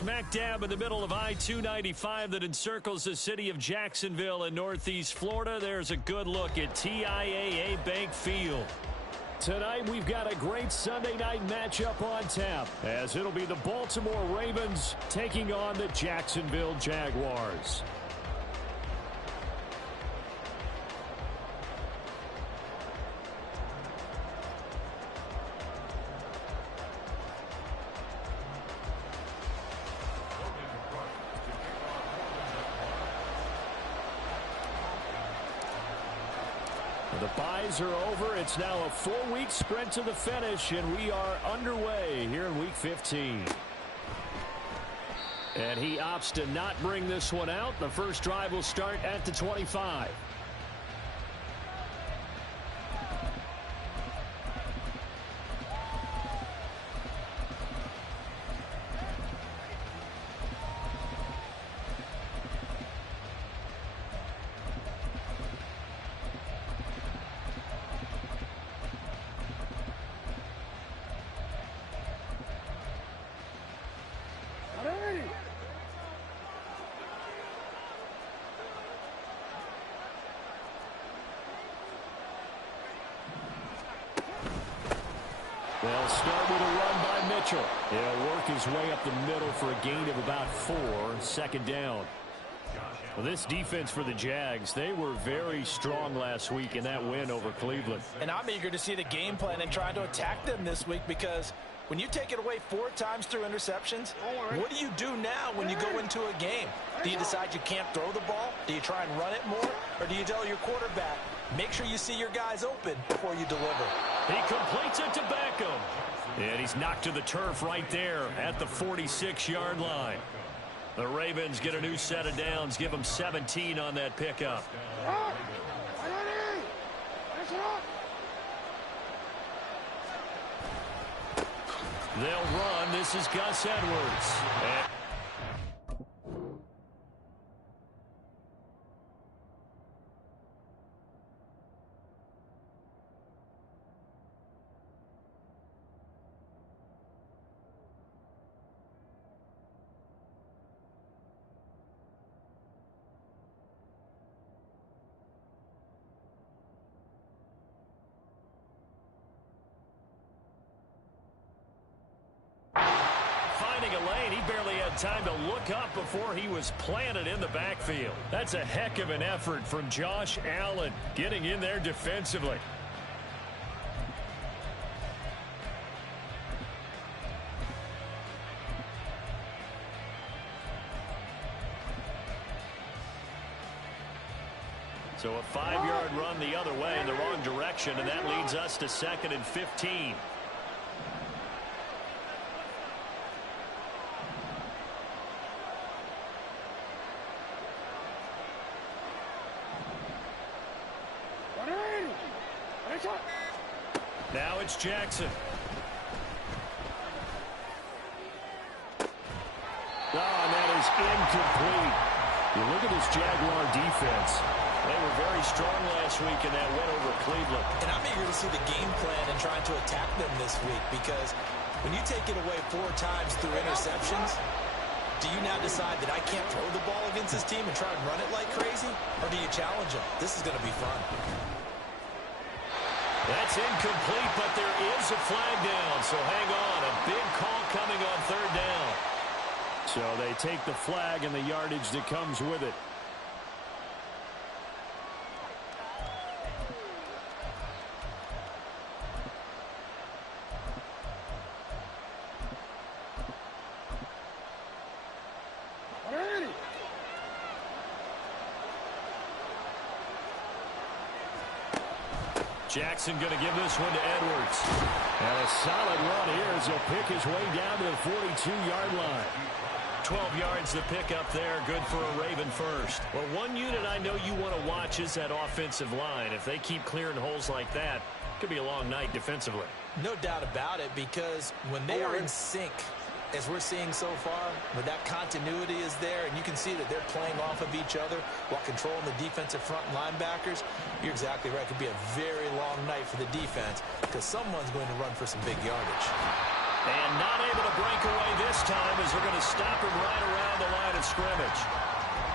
smack dab in the middle of I-295 that encircles the city of Jacksonville in northeast Florida. There's a good look at TIAA Bank Field. Tonight, we've got a great Sunday night matchup on tap, as it'll be the Baltimore Ravens taking on the Jacksonville Jaguars. The byes are over. It's now a 4-week sprint to the finish, and we are underway here in Week 15. And he opts to not bring this one out. The first drive will start at the 25. They'll start with a run by Mitchell. He'll work his way up the middle for a gain of about 4, second down. Well, this defense for the Jags, they were very strong last week in that win over Cleveland. And I'm eager to see the game plan and trying to attack them this week, because when you take it away 4 times through interceptions, what do you do now when you go into a game? Do you decide you can't throw the ball? Do you try and run it more? Or do you tell your quarterback, make sure you see your guys open before you deliver? He completes it to Beckham. And he's knocked to the turf right there at the 46-yard line. The Ravens get a new set of downs, give them 17 on that pickup. They'll run. This is Gus Edwards. He barely had time to look up before he was planted in the backfield. That's a heck of an effort from Josh Allen getting in there defensively. So a 5-yard run the other way in the wrong direction, and that leads us to 2nd and 15. Now it's Jackson. And that is incomplete. You look at this Jaguar defense. They were very strong last week in that win over Cleveland. And I'm eager to see the game plan and trying to attack them this week, because when you take it away 4 times through interceptions, do you now decide that I can't throw the ball against this team and try and run it like crazy? Or do you challenge them? This is going to be fun. That's incomplete, but there is a flag down, so hang on. A big call coming on 3rd down. So they take the flag and the yardage that comes with it. Jackson going to give this one to Edwards. And a solid run here as he'll pick his way down to the 42-yard line. 12 yards to pick up there. Good for a Raven first. Well, one unit I know you want to watch is that offensive line. If they keep clearing holes like that, it could be a long night defensively. No doubt about it, because when they are in sync, as we're seeing so far, where that continuity is there, and you can see that they're playing off of each other while controlling the defensive front linebackers, you're exactly right. It could be a very long night for the defense, because someone's going to run for some big yardage. And not able to break away this this time as they're going to stop him right around the line of scrimmage.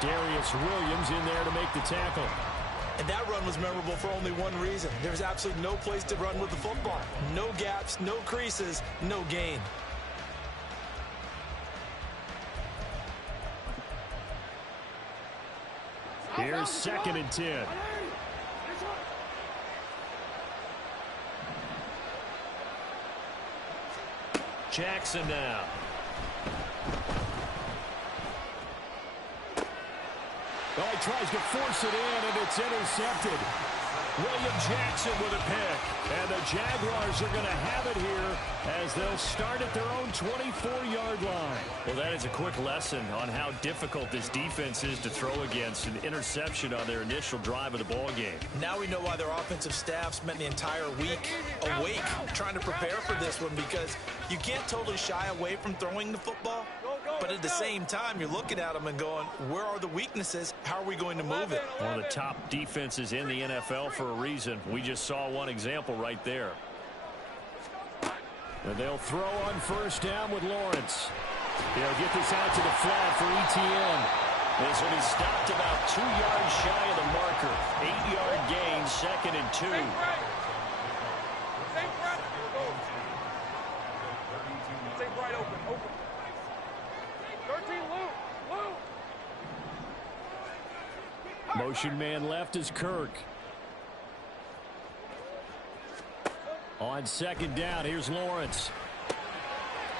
Darius Williams in there to make the tackle. And that run was memorable for only one reason. There's absolutely no place to run with the football. No gaps, no creases, no gain. Here's 2nd and 10. Jackson now. Well, he tries to force it in, and it's intercepted. William Jackson with a pick. And the Jaguars are going to have it here as they'll start at their own 24-yard line. Well, that is a quick lesson on how difficult this defense is to throw against. An interception on their initial drive of the ball game. Now we know why their offensive staff spent the entire week awake trying to prepare for this one, because you can't totally shy away from throwing the football. But at the same time, you're looking at them and going, where are the weaknesses? How are we going to move it? One of the top defenses in the NFL for a reason. We just saw one example right there. And they'll throw on 1st down with Lawrence. He'll get this out to the flat for ETN. This will be stopped about 2 yards shy of the marker. 8-yard gain, 2nd and 2. Motion man left is Kirk. On 2nd down, here's Lawrence.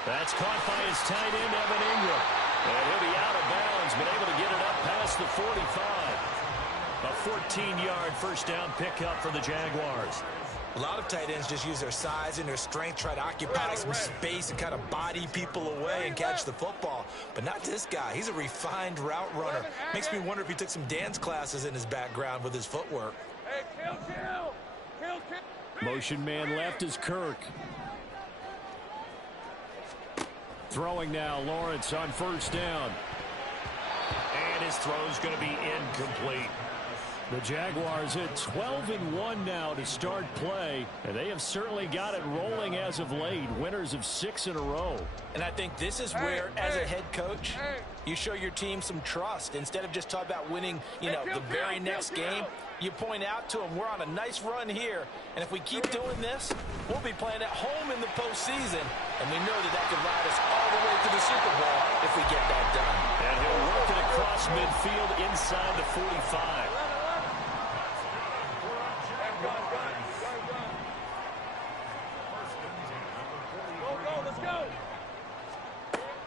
That's caught by his tight end, Evan Ingram. And he'll be out of bounds, but able to get it up past the 45. A 14-yard 1st down pickup for the Jaguars. A lot of tight ends just use their size and their strength, try to occupy some space and kind of body people away and catch the football. But not this guy. He's a refined route runner. Makes me wonder if he took some dance classes in his background with his footwork. Motion man left is Kirk. Throwing now, Lawrence on 1st down. And his throw's going to be incomplete. The Jaguars at 12-1 now to start play, and they have certainly got it rolling as of late, winners of 6 in a row. And I think this is where, as a head coach, you show your team some trust. Instead of just talking about winning, the very next game, you point out to them, we're on a nice run here, and if we keep doing this, we'll be playing at home in the postseason, and we know that could ride us all the way to the Super Bowl if we get that done. And he'll work it across midfield inside the 45.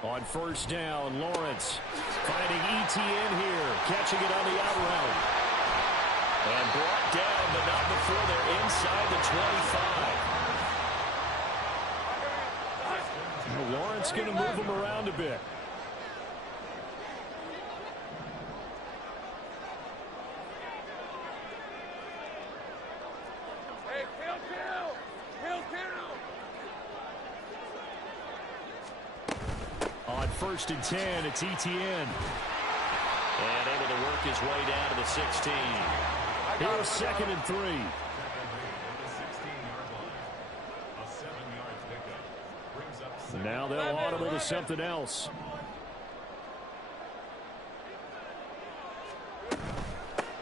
On 1st down, Lawrence finding ETN here, catching it on the out route. And brought down, but not before they're inside the 25. Lawrence going to move him around a bit. On 1st and 10, it's ETN. And able to work his way down to the 16. Here's 2nd and 3. Now they'll audible to something else.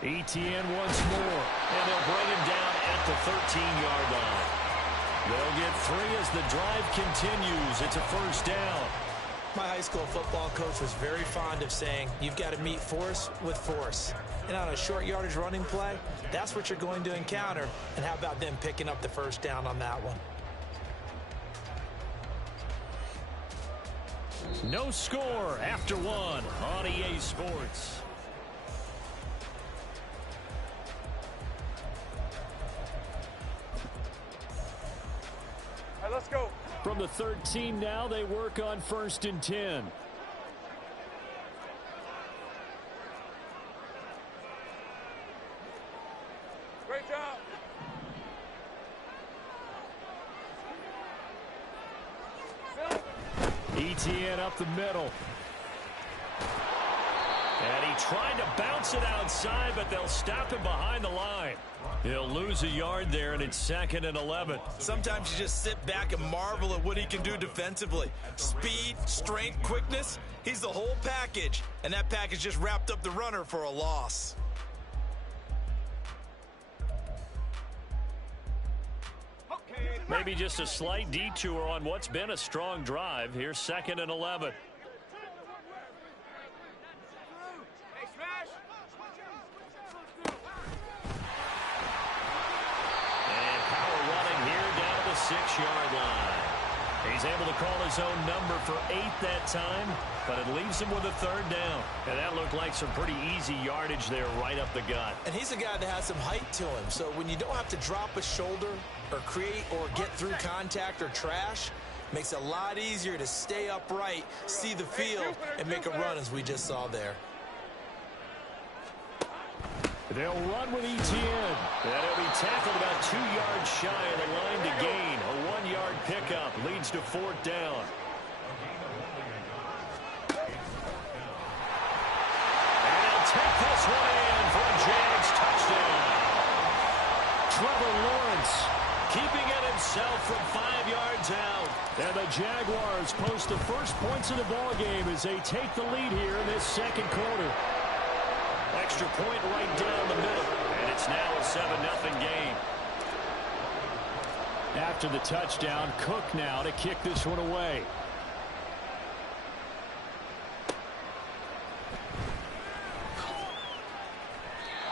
ETN once more. And they'll bring him down at the 13-yard line. They'll get 3 as the drive continues. It's a 1st down. My high school football coach was very fond of saying, you've got to meet force with force. And on a short yardage running play, that's what you're going to encounter. And how about them picking up the 1st down on that one? No score after 1 on EA Sports. All right, let's go. From the 13 now, they work on 1st and 10. Great job. ETN up the middle. And he tried to bounce it outside, but they'll stop him behind the line. He'll lose a yard there, and it's 2nd and 11. Sometimes you just sit back and marvel at what he can do defensively. Speed, strength, quickness, he's the whole package. And that package just wrapped up the runner for a loss. Maybe just a slight detour on what's been a strong drive. Here's 2nd and 11. And power running here down to the 6-yard line. He's able to call his own number for 8 that time, but it leaves him with a 3rd down. And that looked like some pretty easy yardage there right up the gut. And he's a guy that has some height to him, so when you don't have to drop a shoulder or create or get through contact or trash, makes it a lot easier to stay upright, see the field, and make a run as we just saw there. They'll run with ETN. And he'll be tackled about 2 yards shy of the line to gain. A 1-yard pickup leads to 4th down. And he'll take this one in for a Jags touchdown. Trevor Lawrence keeping it himself from 5 yards out. And the Jaguars post the first points of the ballgame as they take the lead here in this 2nd quarter. Extra point right down the middle, and it's now a 7-0 game. After the touchdown, Cook now to kick this one away.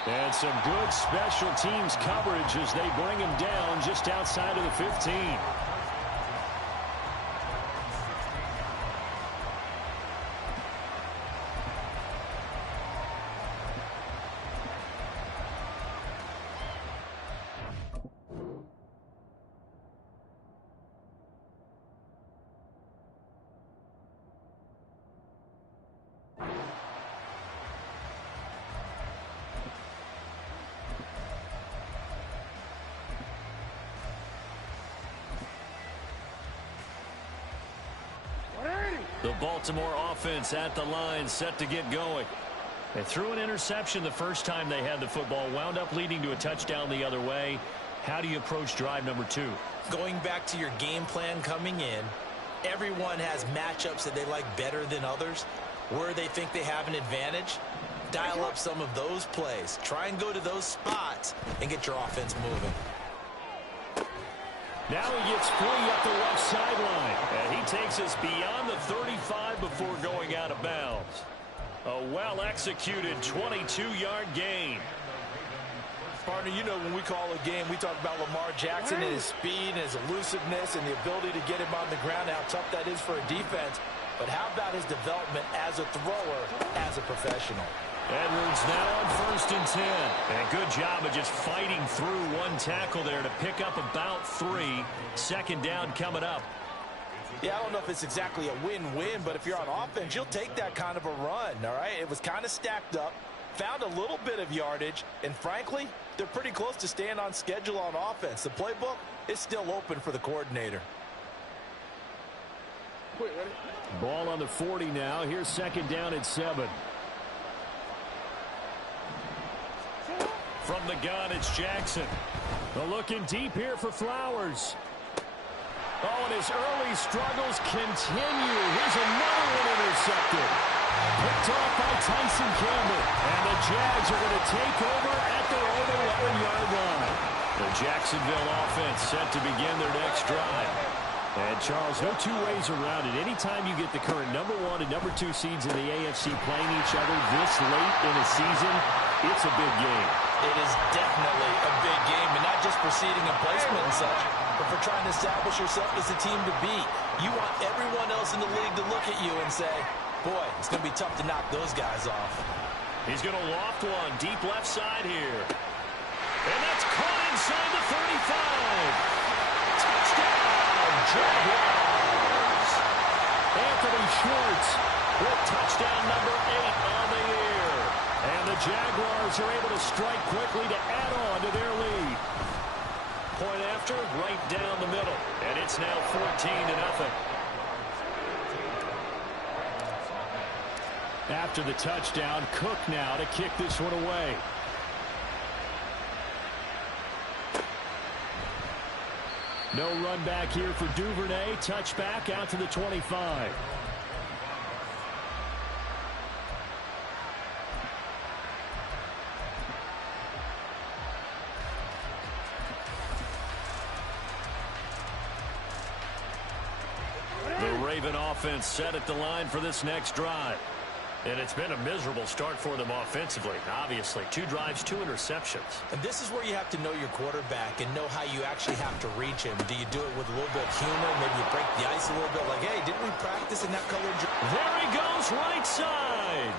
And some good special teams coverage as they bring him down just outside of the 15. The Baltimore offense at the line, set to get going. They threw an interception the first time they had the football, wound up leading to a touchdown the other way. How do you approach drive number 2? Going back to your game plan coming in, everyone has matchups that they like better than others. Where they think they have an advantage, dial up some of those plays. Try and go to those spots and get your offense moving. Now he gets free up the left sideline. And he takes us beyond the 35 before going out of bounds. A well-executed 22-yard gain. Partner, you know when we call a game, we talk about Lamar Jackson and his speed and his elusiveness and the ability to get him on the ground, how tough that is for a defense. But how about his development as a thrower, as a professional? Edwards now on 1st and 10. And a good job of just fighting through one tackle there to pick up about 3. 2nd down coming up. Yeah, I don't know if it's exactly a win-win, but if you're on offense, you'll take that kind of a run, all right? It was kind of stacked up, found a little bit of yardage, and frankly, they're pretty close to staying on schedule on offense. The playbook is still open for the coordinator. Ball on the 40 now. Here's 2nd down at 7. From the gun, it's Jackson. Well, looking deep here for Flowers. Oh, and his early struggles continue. Here's another one intercepted. Picked off by Tyson Campbell. And the Jags are going to take over at their own 11-yard line. The Jacksonville offense set to begin their next drive. And, Charles, no two ways around it. Anytime you get the current number 1 and number 2 seeds in the AFC playing each other this late in a season, it's a big game. It is definitely a big game, and not just for seeding and placement and such, but for trying to establish yourself as a team to beat. You want everyone else in the league to look at you and say, boy, it's going to be tough to knock those guys off. He's going to loft one deep left side here. And that's caught inside the 35. Touchdown, Jaguars. Anthony Schwartz with touchdown number 8 on the year. And the Jaguars are able to strike quickly to add on to their lead. Point after, right down the middle. And it's now 14-0. After the touchdown, Cook now to kick this one away. No run back here for Duvernay. Touchback out to the 25. The Raven offense set at the line for this next drive. And it's been a miserable start for them offensively. Obviously, 2 drives, 2 interceptions. And this is where you have to know your quarterback and know how you actually have to reach him. Do you do it with a little bit of humor? Maybe you break the ice a little bit like, hey, didn't we practice in that colored jersey? There he goes, right side.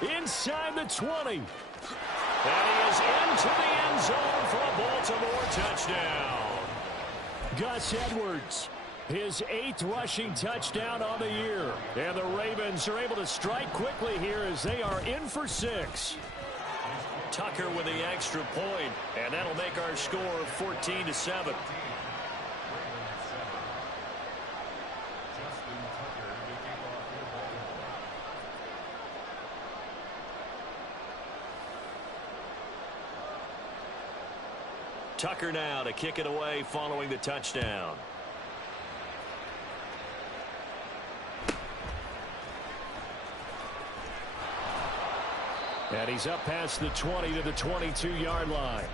Inside the 20. And he is into the end zone for a Baltimore touchdown. Gus Edwards, his 8th rushing touchdown on the year. And the Ravens are able to strike quickly here as they are in for 6. Tucker with the extra point, and that'll make our score 14-7. Tucker now to kick it away following the touchdown. And he's up past the 20 to the 22-yard line.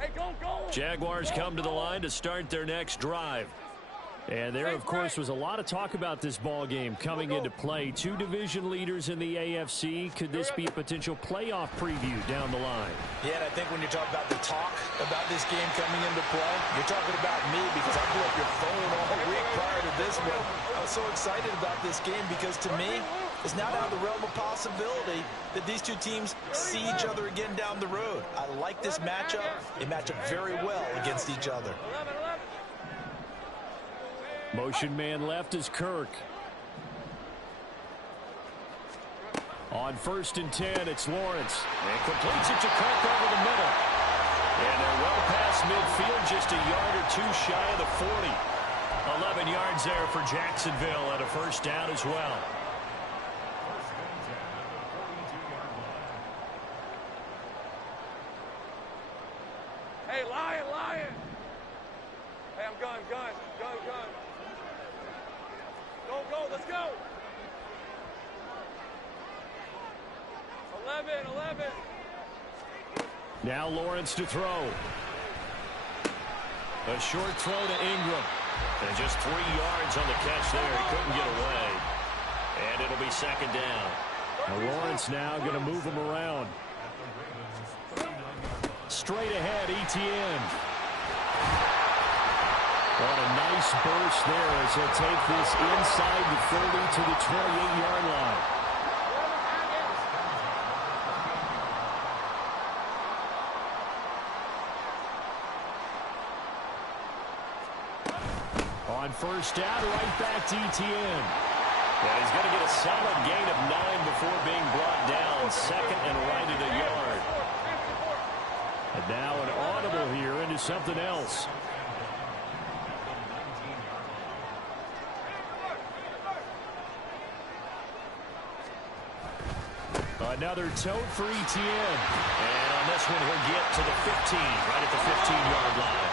Hey, go, go. Jaguars come to the line to start their next drive. And there, of course, was a lot of talk about this ball game coming into play. 2 division leaders in the AFC. Could this be a potential playoff preview down the line? Yeah, and I think when you talk about the talk about this game coming into play, you're talking about me because I blew up your phone all week prior to this one. I was so excited about this game because, to me, it's not out of the realm of possibility that these 2 teams see each other again down the road. I like this matchup. They match up very well against each other. Motion man left is Kirk. On 1st and 10, it's Lawrence. And completes it to Kirk over the middle. And they're well past midfield, just a yard or 2 shy of the 40. 11 yards there for Jacksonville and a first down as well. Hey, Lion, Lion. Hey, I'm gun. Go, let's go. 11. Now Lawrence to throw. A short throw to Ingram. And just 3 yards on the catch there. He couldn't get away. And it'll be second down. Now Lawrence now going to move him around. Straight ahead, Etienne. What a nice burst there as he'll take this inside the 30 to the 28-yard line. On 1st down, right back to Etienne. And he's going to get a solid gain of 9 before being brought down. Second and right at a yard. And now an audible here into something else. Another tote for Etienne. And on this one, he'll get to the 15, right at the 15-yard line.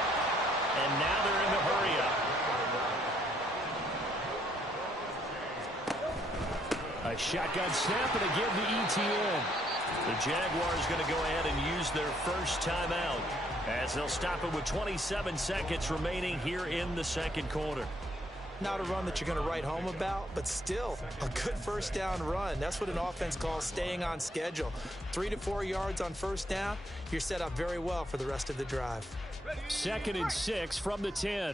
And now they're in the hurry up. A shotgun snap and a give to Etienne. The Jaguars going to go ahead and use their first timeout as they'll stop it with 27 seconds remaining here in the second quarter. Not a run that you're going to write home about, but still a good first down run. That's what an offense calls staying on schedule. 3 to 4 yards on first down, you're set up very well for the rest of the drive. 2nd and 6 from the 10.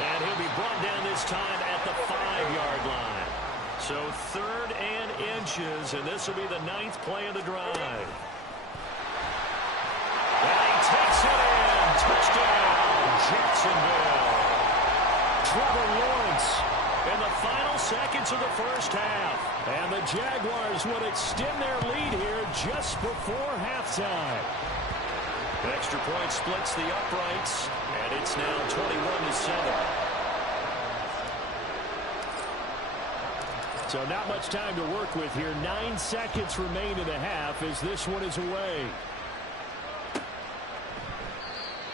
And he'll be brought down this time at the 5-yard line. So 3rd and inches, and this will be the 9th play of the drive. And he takes it in. Touchdown. Jacksonville. Trevor Lawrence in the final seconds of the first half. And the Jaguars would extend their lead here just before halftime. Extra point splits the uprights, and it's now 21-7. So not much time to work with here. 9 seconds remain in the half as this one is away.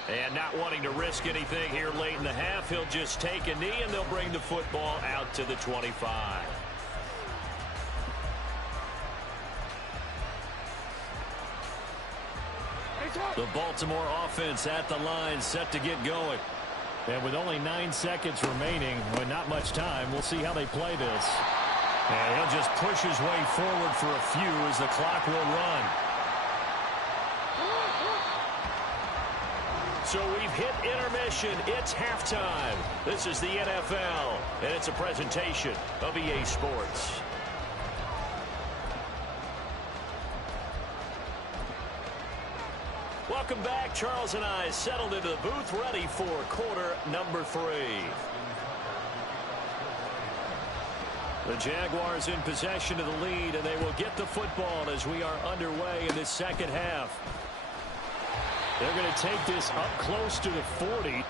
And not wanting to risk anything here late in the half, he'll just take a knee and they'll bring the football out to the 25. The Baltimore offense at the line, set to get going. And with only 9 seconds remaining, with not much time, we'll see how they play this. And he'll just push his way forward for a few as the clock will run. So we've hit intermission. It's halftime. This is the NFL, and it's a presentation of EA Sports. Welcome back. Charles and I settled into the booth, ready for quarter number 3. The Jaguars in possession of the lead, and they will get the football as we are underway in this second half. They're going to take this up close to the 40.